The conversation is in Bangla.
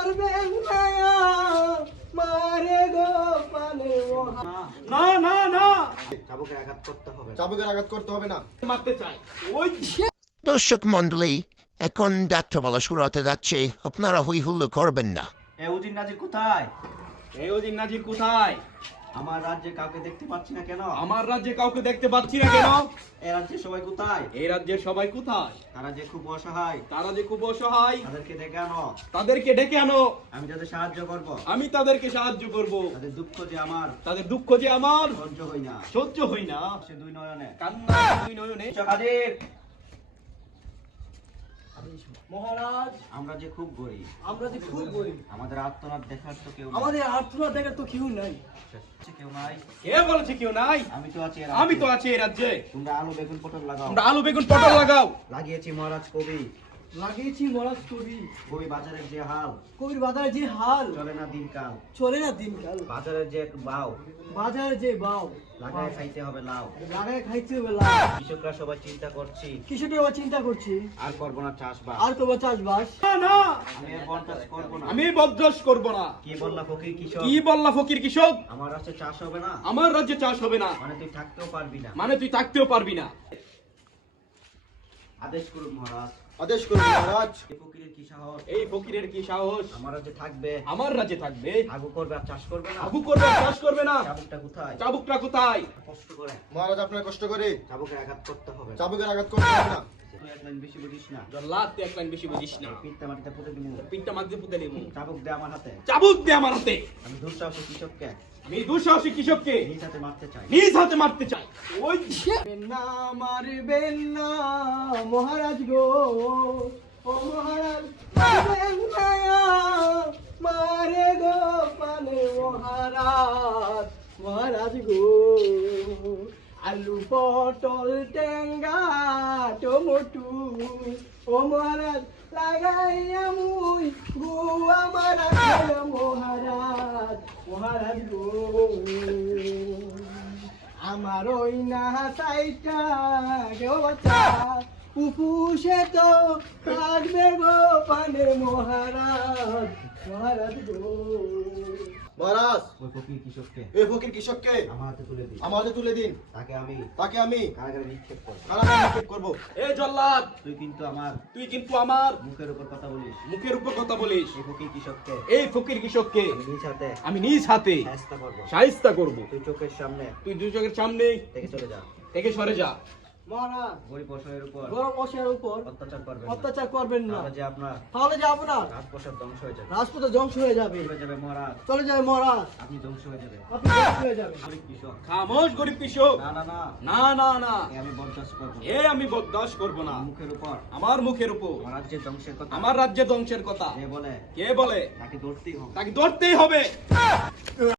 মারবেন না মারে গো পানে না না না, চাবুকের আঘাত করতে হবে। চাবুকের আঘাত করতে হবে না। মারতে চাই ওই দর্শক মন্ডলী, এখন যাত্রাপালা শুরু হতে যাচ্ছে, আপনারা হই হুল্লো করবেন না। এ উজির নাজির কোথায়? এই ওদিন নাজির কোথায়? আমার রাজ্যে কাউকে দেখতে পাচ্ছি না কেন? আমার রাজ্যে কাউকে দেখতে পাচ্ছি না কেন? এ রাজ্যে সবাই কোথায়? এই রাজ্যের সবাই কোথায়? তারা যে খুব অসহায়, তারা যে খুব অসহায়, তাদেরকে ডেকে আনো। তাদেরকে ডেকে আনো। আমি তাদের সাহায্য করব। আমি তাদেরকে সাহায্য করব। তাদের দুঃখ যে আমার তাদের দুঃখ যে আমার সহ্য হই না। সহ্য হই না। সে দুই নয়নে কান্না দুই নয়নে। হাজির। মহারাজ, আমরা যে খুব গরিব, আমরা যে খুব গরিব, আমাদের আত্মনাদ দেখার তো কেউ নাই। আমাদের আর্থনাথ দেখার তো কেউ নাই। কেউ নাই। কে বলেছে কেউ নাই? আমি তো আছি। আমি তো আছি এই রাজ্যে। তোমরা আলু বেগুন পটল লাগাও। তোমরা আলু বেগুন পটল লাগাও। লাগিয়েছি মহারাজ কবি। লাগিয়েছি মহারাজ কবি। কবি বাজারের যে হাল, কবির বাজারে যে হাল, চলে না দিনকাল। চলে না দিনকাল। বাজারের যে বাও, বাজারে যে বাও, লাগায় খাইতে হবে লাউ। লাগায় খাইতে হবে লাউ। কৃষকরা সবাই চিন্তা করছি, কৃষকের আবার চিন্তা করছি, আর করবো না চাষবাস। আর করবো চাষবাস। না না, আমি আর বনচাষ করবো না। আমি বদমাশ করব না। কি বললা ফকির কৃষক? কি বললা ফকির কৃষক? আমার আছে চাষ হবে না, আমার রাজ্যে চাষ হবে না, মানে তুই থাকতেও পারবি না। মানে তুই থাকতেও পারবি না। আদেশ করুন মহারাজ। আদেশ করুন মহারাজ। এই ফকিরের কি সাহস? এই ফকিরের কি সাহস? আমার রাজ্যে থাকবে, আমার রাজ্যে থাকবে, আগু করবে আর চাষ করবে না। আবু করবে আর চাষ করবে না। চাবুকটা কোথায়? চাবুকটা কোথায়? কষ্ট করে মহারাজ, আপনার কষ্ট করে চাবুকের আঘাত করতে হবে। চাবুকের আঘাত করতে হবে না। তুই এক লাইন বেশি বুঝিস না। জল্লাদ তুই এক লাইন বেশি বুঝিস না। পিঠটা মাটিতে পুঁতে দিমু। পিঠটা মাঝে পুঁতে নেবো। চাবুক দে আমার হাতে। চাবুক দে আমার হাতে। আমি দুঃসাহসী কৃষককে আমি দুঃসাহসী কৃষককে নিজ হাতে মারতে চাই। নিজ হাতে মারতে চাই। ওই না মারবেন না মহারাজ গো, ও মহারাজ মারবেন না মারে গো পানে মহারাজ, মহারাজ গো। আলু পটল টেঙ্গা টমেটো, ও মহারাজ লাগাইয়া মুই গো আমার মহারাজ, মহারাজ গো। আমার ওই না সাইটা কেউ বাচ্চা উপুষে তো থাকবে গো পানে মহারাজ, মহারাজ গো। মহারাজ, ওই ফকির কৃষককে এই ফকির কৃষককে আমার হাতে তুলে দিই। আমার হাতে তুলে দিন। তাকে আমি কারাগারে নিক্ষেপ করব। নিক্ষেপ করবো। এ জল্লাদ, তুই কিন্তু আমার তুই কিন্তু আমার মুখের উপর কথা বলিস। মুখের উপর কথা বলিস। এই ফকির কৃষককে এই ফকির কৃষককে আমি নিজ হাতে আমি নিজ হাতে শায়েস্তা করব। শায়েস্তা করব। তুই চোখের সামনে তুই দুই চোখের সামনে থেকে চলে যা। থেকে সরে যা। মহারাজ, গরিব অসহায়ের উপর গরম অসহায়ের উপর অত্যাচার করবেন না। অত্যাচার করবেন না, তাহলে যে আপনার তাহলে যে আপনার রাজপ্রাসাদ ধ্বংস হয়ে যাবে। রাজপথে ধ্বংস হয়ে যাবে, চলে যাবে মহারাজ, চলে যাবে মহারাজ, আপনি ধ্বংস হয়ে যাবে। আপনি ধ্বংস হয়ে যাবে। গরিব কৃষক, খামোশ গরিব কৃষক। না না না, না না না, এ আমি বরদাস্ত করব না। এ আমি বরদাস্ত করব না। মুখের উপর আমার মুখের উপর আমার রাজ্যের ধ্বংসের কথা আমার রাজ্যের ধ্বংসের কথা যে বলে কে বলে তাকে ধরতেই হবে। তাকে ধরতেই হবে।